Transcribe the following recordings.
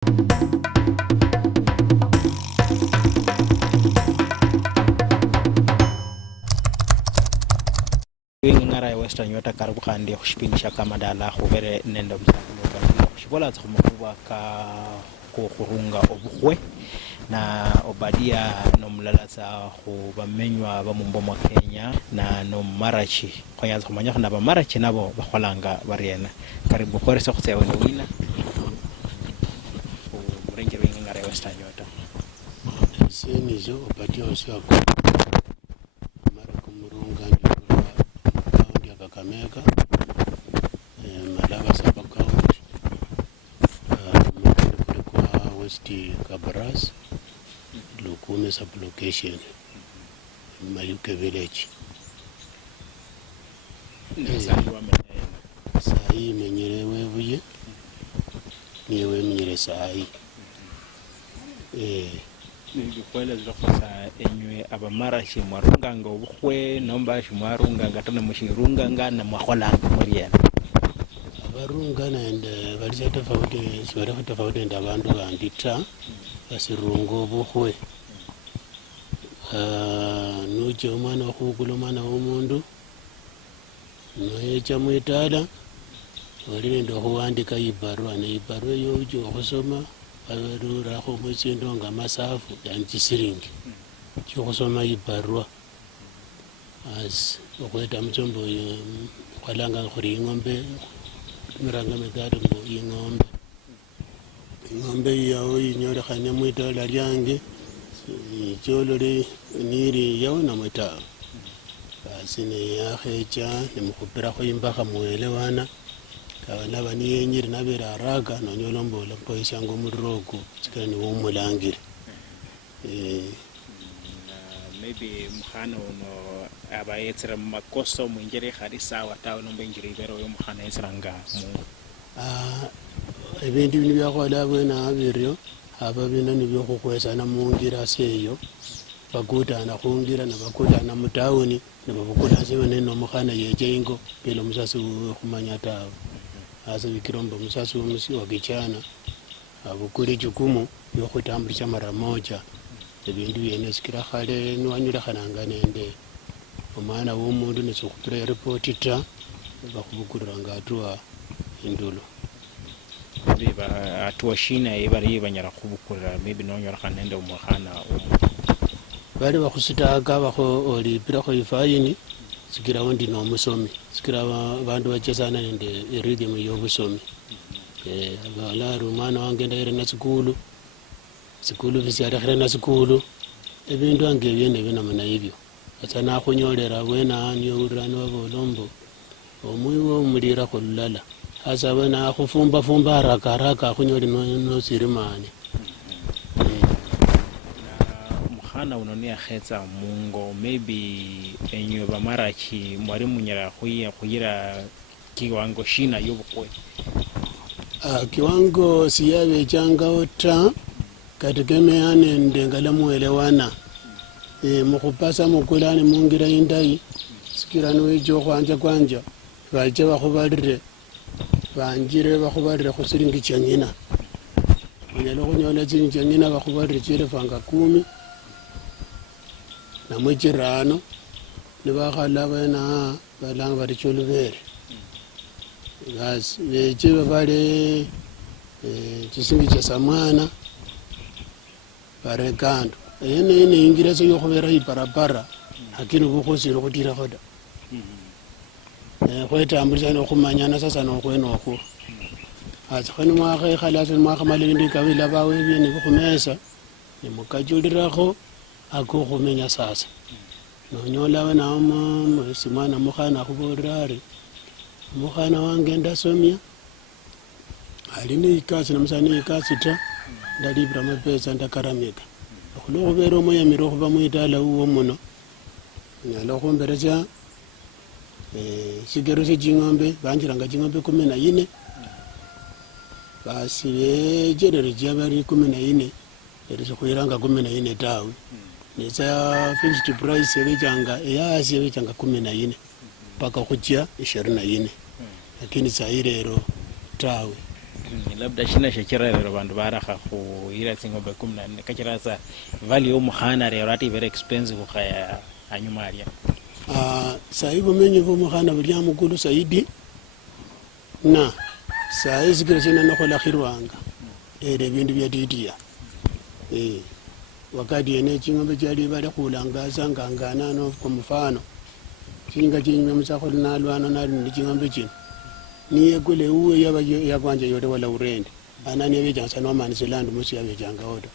Ngara Western yota karibu kandi kushipindi shaka madala khubere nendo msakulu shibola tsukhumukuba ka kurunga obukhwe na obadia nomulalaza khubamenywa bamumbomwa Kenya na nomarachi khoyanza khumanya khona bamarachi nabo bakholanga bariena karibu khoresa khutsewe no wina murenjero Ngara Western yota senizo obadia osako Kakamega, Malaba Saba County, kwa West Kabras, Lukume sub-location, Mayuke village. Sahi menyere webuye, niwe menyere sahi. Nikwela zilokosa enywe abamarachi mwarunganga obukhwe nomba shimwarunganga tana mushirunganga na mwakholanga muriena abarungana ende bali tofauti ende abantu bandita basirunga obukhwe nuje omwana okhubukula omwana w'omundu noyecha mwitala oli nende okhuwandika ibarua neibarua eyo uja okhusoma abarurakho mwichindo nga masafu yani chisiringi chokusoma ibarua as okweta mchombo kwalanga khuri ing'ombe miranga methali ngo ing'ombe yao inyolekhane mwitala lyange cholole niri yao na mwitala basi neyakhecha nemukhupirakho imbakha muelewana kawanaba niyenyiri nabera araka nonyola mbola mpoishanga omuliroko chikala niwo omulangire maybe mukhana uno abayetsera mumakoso mwinjere khali sawa tawe nomba injiri ibero yo mukhana yetsiranga mu ebintu bino byakhola bwena abiryo aba bino nibyo khukhwesana mungira seyo bakutana khungira nabakutana mutawuni nabakutana sebone nomukhana yeche ingo pelo musasi khumanya tawe asa vikirombo musasi wa kichana abukuli jukumu yokutambulisha mara moja ebintu byene sikira khale niwanyulekhananga nende omwana w'omundu nesokhupira report ta bakhubukuliranga atua indulo biba atua shina ebari banyala khubukulira maybe nonyolekhana nende omukhana bali bakhusitaka bakho olipirakho ifayini sikira wondi nomusomi sikira bandu bachesana nende rhythm yobusomi balari umwana wange ndaire na sikulu visiarakhira na sikulu ebintu ange byene binamana ibyo asa nakhunyolera bwena niyo urani wabolombo omwiwo omulira khulala asa bwena akhufumba haraka akhunyole nosirimane mukhana uno niyakhetsa mungo maybe enywe bamarachi mwari munyala khuyira kiwango shina yobukhwe kiwango siyabechangawo ta kategemea nende ngalamuelewana mukhupasa mukulani mungira indayi sikira niwecho kwanja bache bakhubalire banjire bakhubalire khusiringi cha nyina unyala khunyola chiringi cha nyina bakhubalire chilefanga 10 namwe chirano nibakhala bena balanga bari cholubere basi beche babale chisingi cha samwana bare kando ene ingira se yokhubera iparapara lakini bukhosire khutira khoda khwetambulisa nokhumanyana sasa nokhwenokho asa khani mwakhaekhalasa mwakhamala bindu ikabila bawe byene bikhumesa nimukacholirakho akokhumenya sasa nonyola bana simwana mukhana akhubolera ari mukhana wange ndasomya ali neikasi namusana neikasi ta ndalibira mapesa ndakaramika khulokhubeera omuyamire okhuba mwitala uwo muno nyala khumberesya shigero sye ching'ombe banjiranga ching'ombe 14 basi becherere chabari 14 erisikhwiranga 14 tawe nesa fixed price ebechanga eyasi ebechanga 14 paka khucha 24 lakini sairero tawe labda shina shakira rero bandu barakha khuira tsing'ombe 14 kachira sa value umukhana rero ati very expensive khaya anyuma alia sahi bumenyi bumukhana buli amukulu saidi na sahi sikira china nakhola khirwanga ere bindu bya titiya wakati ene ching'ombe chali bali khulangasa ngangana no kwa mfano chinga chinywe musakholi nalwana nali ndi ching'ombe chino niye kule uwe ya kwanja yote wala urende anani yabejansa no mani selandu musi yabejanga odo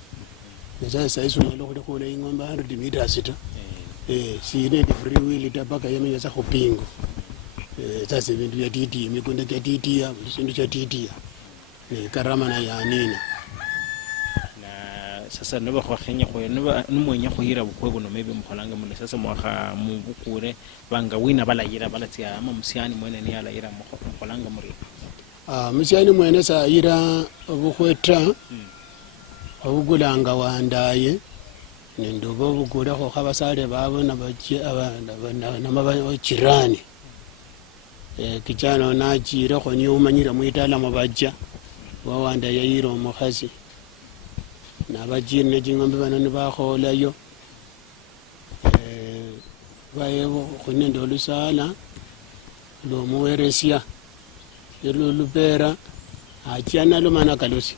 nesa saisu ngalo khule khule ing'ombe 100 meters ta sine the free will tabaka yamenya sa khupingo sasa bindu ya titi mikunda ya titi ya sindu cha titi ya karama na ya nina sasa noba khwakenya khoya noba numwenya khoyira bukhwebo no maybe mukholanga mune sasa mwakha mubukure banga wina balayira balatsia ama musiani mwene ni alayira mukholanga muri musiani mwene sa ira bukhweta obugulanga wandaye nindobo bugura kho khabasale babo na bachi na mabachirani kichano na chira kho ni umanyira muitala mabajja wawanda yayiro mukhasi nabajine jing'ombe banani bakholayo bayebo khunende olusala lomuweresya elo lupera achana lomana kalosi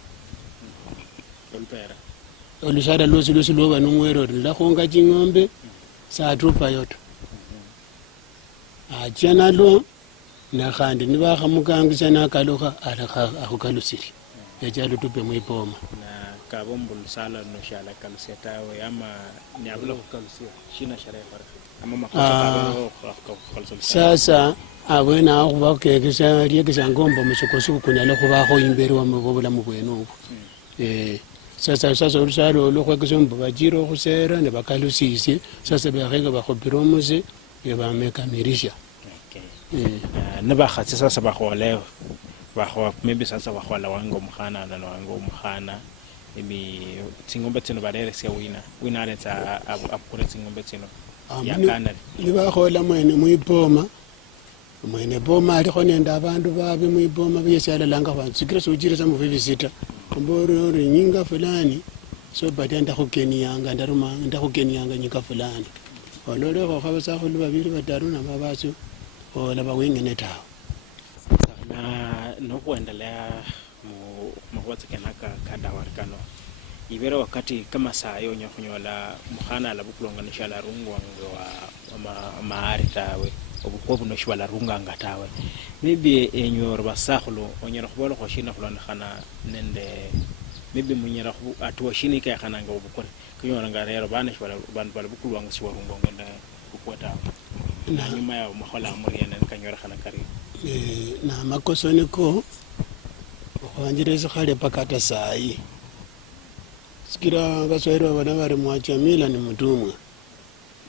olusala losi loba numwero lakhonga jing'ombe satupa yoto achana lo nakhandi nibakhamukangisa nakalokha akhukalusiri yachalo tupe mwipoma kabombul sala no shala kalsetawe ama ni abula kalsia shina sharehe ama makosa sasa abwena akubakekesa lyekesa ngombo musukosuku kunyala khubakho imberi wa mubulamu bwenu sasa olusala olukhwekesa mbu bajira okhusera ne bakalusisye sasa bekheka bakhupira omusi ebamekamirisha nibakhatsi sasa bakholeho bakho maybe sasa bakhola wango mukhana na wango mukhana maybe tsing'ombe tsino bareresya wina aletsa apukure tsing'ombe tsino yakana nibakhola mwene mwipoma mwene poma alikho nende abandu babe mwipoma byesyalelanga bantu sikira sujirisa muvivisita mbori nyinga fulani so batia ndakhukenianga ndakhukenianga nyinga fulani ololekho khabasakhulu babili bataru nababaso ola bawengene tawe na nokuendelea mukhwatsikena kadawari kano ibere wakati kama saa yonya khunyola mukhana alabukulonganisha larungwange wa maari tawe obukwo buno shibala runganga tawe maybe enyor basakhulu onyera khubola khoshina khulondekhana nende maybe munyera atuwa shini kaya khananga obukore kunyora ngarero bana shibala bantu balabukulwanga siwarungonge na bukwata na nyuma ya makhola amuriana kanyora khana kari na makosoniko okwanjireza khale pakata sayi sikira baswairo bana bari mwachamila ni mutumwa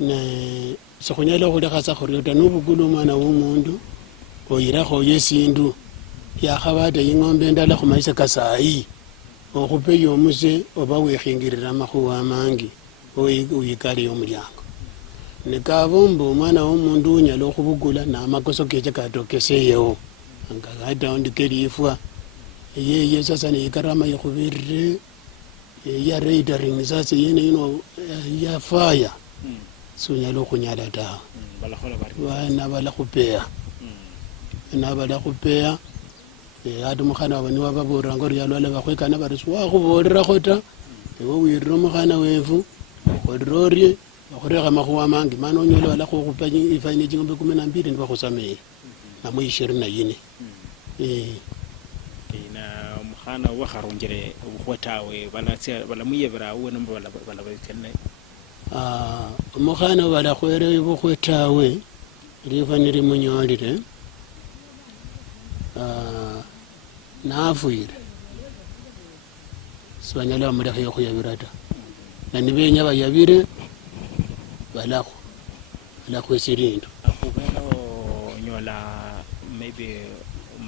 ne sokhunyala khulekhasa khuriota nobukulu mwana w'omundu oyirakho yesindu yakhabata ing'ombe ndala khumaisha kasayi okhupe yomuse oba wekhingirira amakhuwa amangi uyikale yomulyango nekabombo omwana w'omundu unyala okhubukula namakoso keche katokeseyewo ngakata ondikelifwa yeye sasa neyikarama yekhubirire ya reitering sasa yene ino ya fire sunyala okhunyala tawe bana balakhupea ati mukhana wabo niwa baboranga ori yalwala bakhwekana bari siwakhubolerakho ta ewe wirire omukhana wefu okholire orie bakhurekha makhuwa mangi mana onyola balakhupa ifaini ching'ombe 12 nibakhusameye namwe 24 na mukhana wakharungire obukhwetawe balamuyebera awe nomba balabaitene omukhana balakhwere obukhwetawe lifanire munyolire nafwire sibanyala bamulekheyo khuyabira ta nanibenya bayabire balakhwesirindu akhubera onyola maybe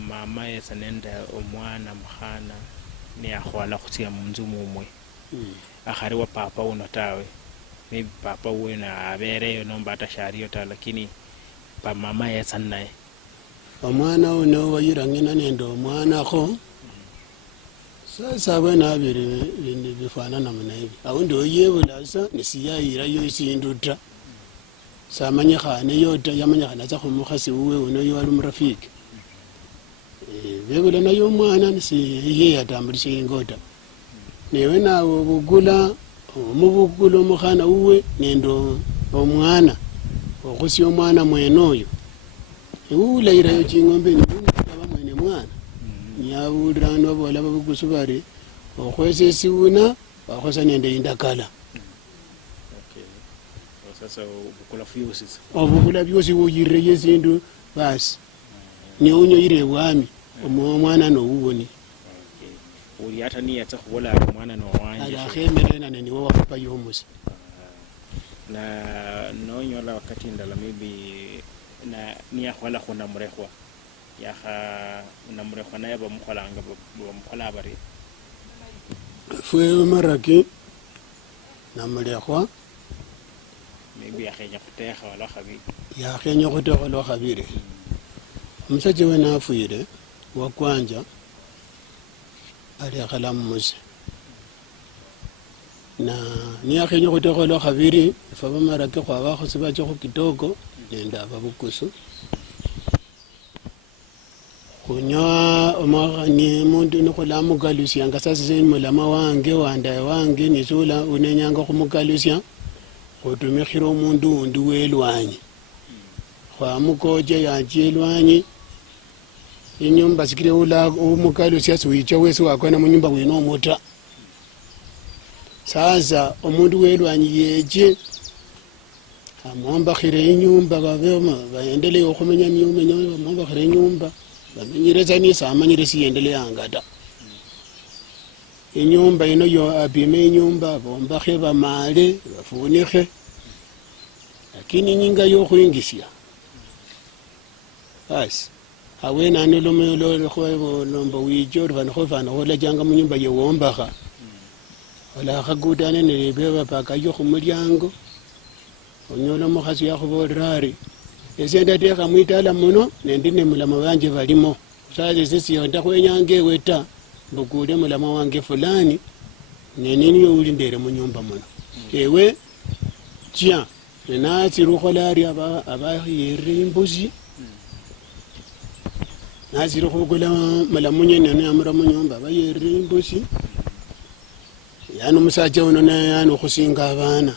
mama yesa nende omwana mukhana niyakhola khutsia munzu mumwe akhari wa papa uno tawe maybe papa wena abereyo nomba atashariyo ta lakini pa mama yesa naye omwana uno wayirang'ina nende omwanakho Sasa abana abiri bifanana namna hivi aundi oyebula sa nisiyayira yo isinduta samanya khane yota yamanya khana tsa khumukhasi uwe uno yo ali murafiki bebula nayo mwana nisi ye yatambulisha ingota newe nawe bugula omubugula omukhana uwe nendo omwana okhusia omwana mwene oyo ulayirayo ching'ombe niaba mwene mwana nyabulira nobola babugusu bari okhwesa esiwuna wakhosa nende indakala. Sasa obukula byosi uyirire yesindu basi ni unyoyire bwami omwana nowuboni uli hata ni yatsa khubola mwana no wanje alakhemerena neni wo wakhupa yomusi na nonyola wakati ndala maybe na niya khwala khuna murekhwa yakha namurekhwa naye bamukholanga bamukhola bari fwe maraki namurekhwa maybe yakhenya khutekha wala khabiri yakhenya khutekha wala khabiri omusajja we nafuyire wakwanja alekhala mumusi na niyakhenya khutekha wala khabiri ife bamaraki khwabakhosi bachekho kitoko nende ababukusu kunywa omakhani mundu nikhulamukalusyanga sasa se mulama wange wandaye wange nisula unenyanga khumukalusya khutumikhira omundu undi welwanyi khwamukocha yacha elwanyi inyumba sikile umukalusya siwicha wesi wakwana munyumba wino omuta sasa omundu welwanyi yeche amwombakhire inyumba baendelee okhumenya myumenya bamwombakhire inyumba bamenyire sanisa amanyire siyendeleyanga ta inyumba ino yo apime inyumba bombakhe bamale bafunikhe lakini nyinga yokhwingisya basi awene ano lombo wicho fana kholachanga munyumba yewombakha olakhakutane nelebeba paka yo khumulyango onyola omukhasi yakhubolera ari ese ndatekha mwitala muno nendi ne mulama wanje balimo sasa sisi ndakhwenyanga ewe ta mbukule mulama wange fulani nenini uli ndere munyumba muno ewe tia nenasiri ukhola ari abayerire imbusi nasiri khubukula mulamu nyene neyamura munyumba abayerire imbusi yani omusajja uno yani okhusinga abana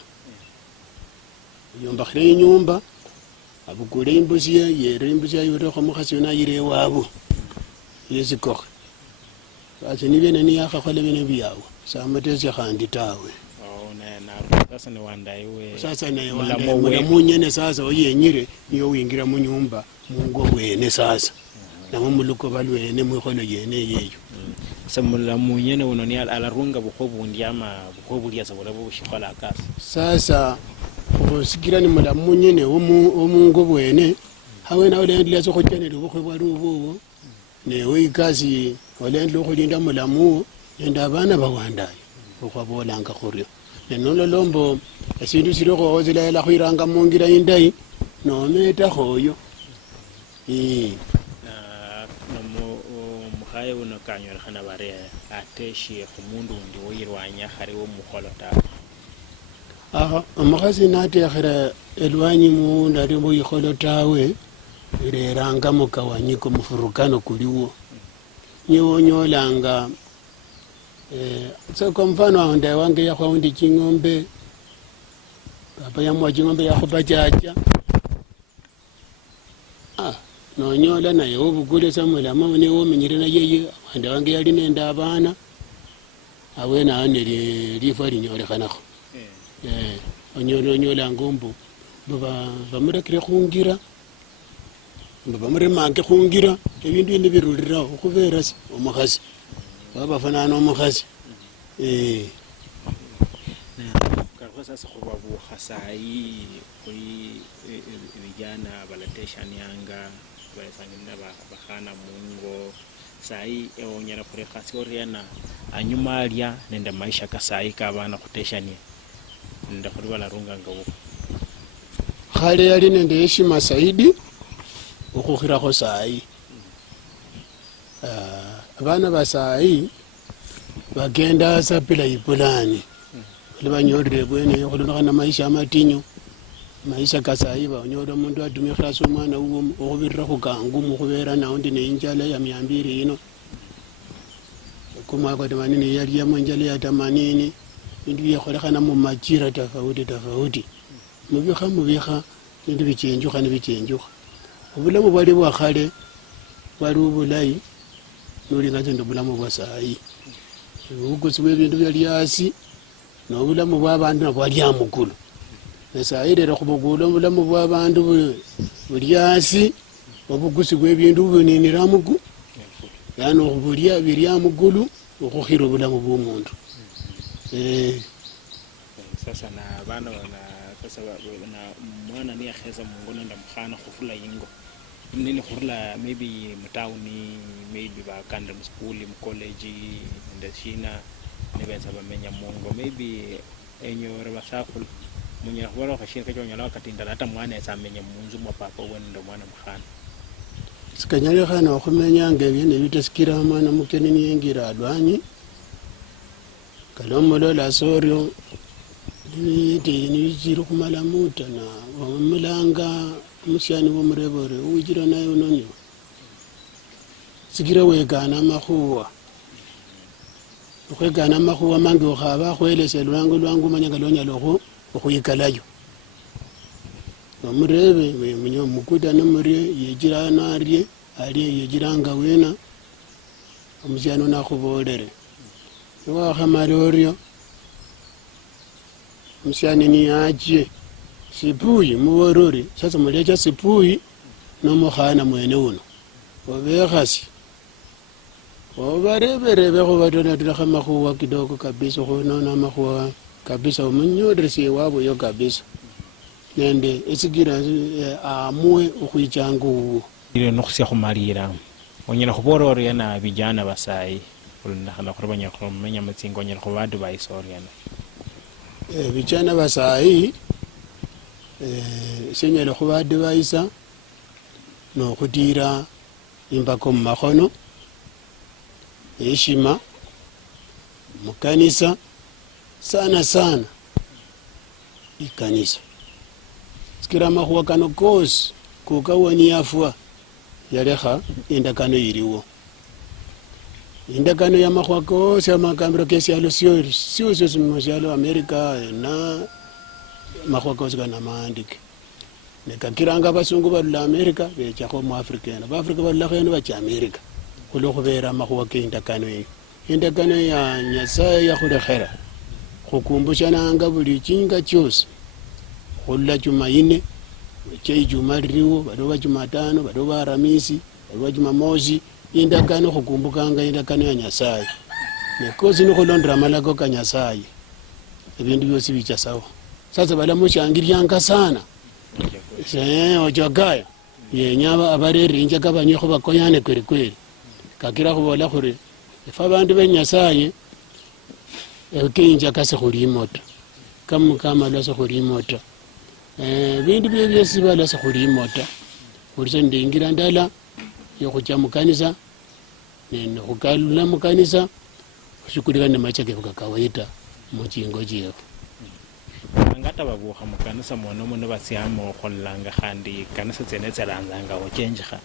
yombakhire inyumba abukule imbusi yere imbusi ayorekho mukhasi yona ayire ewabo yesikokhe basi nibene niyakhakhola bene byawe samutesya khandi tawe sasa naye mulamu nyene sasa oyenyire niyo wingira munyumba mungo wene sasa namwe mulukoba lwene mwikholo yene yeyo mulamu nyene uno ni alarunga bukho bundi ama bukho bulia sabola bushikhola akasi sasa osikira ni mulamu nyene omungo bwene hawena olendelea sokhuchenela obukhwe bwali obuwo newe ikasi olendelea okhulinda mulamu nende abana bawandaye okhwabolanga khuryo nenololombo esindu silikho ozilayela khwiranga mungira indayi nometakhoyo mukhaye uno kanyolekhana bari ateshe khumundu undi woyirwanya khari womukholo ta omukhasi natekhera elwanyi mundu ari muyikholo tawe ireranga mukawanyiko mufurukano kuliwo niwo onyolanga so kwa mfano aondaye wange yakhwaundi ching'ombe papa yamwa ching'ombe yakhupa chacha nonyola naye obukule samulama niwo omenyire naye aondaye wange yali nende abana awene awo nelifwa linyolekhanakho onyolanga ombu bamurekire khungira bamuremange khungira ebindu bindi birulirawo khubera omukhasi babafanana omukhasi kakho sasa khubabukha sayi kuli vijana balateshanianga baesangina bakhana mungo sayi onyala khurekhasi oriena anyuma alya nende maisha ka sayi kabana khuteshania nende khuli balarunganga bukho khale yali nende heshima saidi okhukhirakho sayi abana basayi bagenda asa pila ipulani bali banyorere bwene khulondokhana maisha amatinyu maisha kasaiba onyola omundu atumikhirasa omwana wuwo okhubirira khukangumu khubera naundi neinjala ya 200 ino kumwaka 80 yaliamo injala ya 80 bindu byekholekhana mumachira tofauti mubikha bindu bichenjukha obulamu bwali bwakhale bwali obulayi nolinga ndio bulamu bwa sayi ubugusi bwebindu byali asi nobulamu bw'abantu nabwali amukulu nasayi lero khubugula obulamu bw'abantu buli asi obugusi bwebindu buninira mugu yani okhubulia biri amugulu okhukhira obulamu bw'omundu sasa na bana sasa na mwana ni akheza mungono nda mkhana khufula yingo nini khurula maybe mutauni maybe bakanda mu school mu college nda shina nebenza bamenya mungo maybe enyore basakhula munya khwala khashira kachonyala wakati ndala hata mwana esamenya munzu mwa papa wenda mwana mkhana sikanyale khana okhumenya ngebye bitasikira mwana mukeni niyengira adwanyi kalomolola sorio ni khumala muta na omulanga musyani w'omurebore ujira nayo nonyo sikira wegana makhuwa okhwegana makhuwa mangi okhaba khwelese lwangu manyanga lonyala okhuyikalayo omurebe munyo mukuta nomure yejira narye ali yejiranga wena omusyani nakhubolere wakhamala oryo omusyani niyaje sipuyi muborori sasa mulecha sipuyi nomukhana mwene uno obekhasi obareberebe khubatonatulakho makhuwa kidogo kabisa khunona makhuwa kabisa omunyoleresye wabo yo kabisa nende esigira amue ukhwichanga uwo ile nokhusya khumalira onyela khubora oriana vijana basayi khulondekhana khuri banyala khumenya matsingo onyela khuba advice oriana vijana basayi senyala khuba advice nokhutira imbako mumakhono heshima mukanisa sana ikanisa sikira makhuwa kano kosi kukawaniafwa yalekha endakano iliwo endakano ya makhuwa kosi amakambiro kesyalo syosi musyalo amerika na makhuwa kosi kana maandike nekakiranga abasungu balula amerika bechakho mu afrika eno baafrika balulakho eno bacha amerika khulokhubera makhuwa keendakano eyo endakano ya nyasaye yakhulekhera khukumbushananga buli chinga chosi khulula jumaine chejuma liliwo baliwo jumatano baliwo aramisi baliwo jumamosi endakano khukumbukanga endakano ya nyasaye nekosi nikhulondera malago ka nyasaye ebindu byosi bicha sawa sasa balamushangirianga sana ojagaya yenyaba abarerinja kabanyekho bakoyane kweli kakira khubola khuri ifa bandu benyasaye keinja kase khuli imota kamukama lwase khuli imota bindu byesi balase khuli imota khulise ndingira ndala yokhucha mukanisa khukalula mukanisa khushukulika nemacha kefu kakawaita muchingo chefu ngata babukha mukanisa mono muno basyamo khulanga khandi kanisa tsene tselanzanga ochenjikha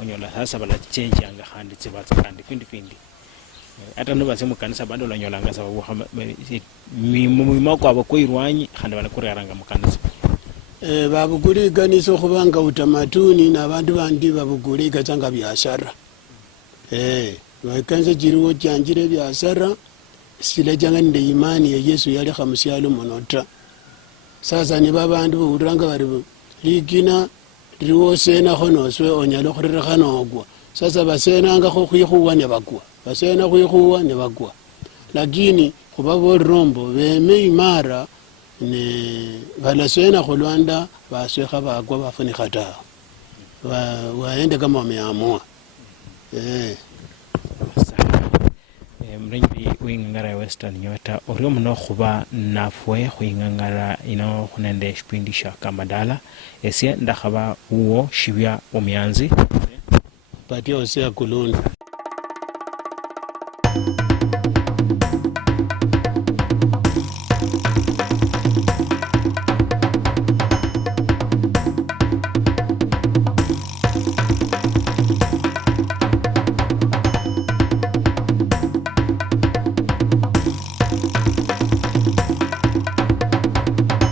onyola sasa balachenjanga khandi tsibatsa khandi findi ata no base mukanisa bando lanyolanga sa babukha mimo kwabo koirwanyi khandi balakureranga mukanisa babukuli kanisa khubanga utamatuni na bandu bandi babukuli kachanga biashara wakanza jiriwo chanjire biashara sile janga nde imani ya Yesu yali khamusyalo monota sasa ni babandu buranga bari ligina riwo sena khonoswe onyalo khurirekhana ogwa sasa basenanga khukhuwa ne bagwa basena khukhuwa ne bagwa lakini khubabo rombo beme imara ne balasena khulwanda baswekha bagwa bafunikha ta waende kama wameamua mrengi uingangara Western Nyota orio muno khuba nafwe khuingangara ino khunende shipindi sha Kamadala esie ndakhaba uwo shibya omyanzi patio sia kulunda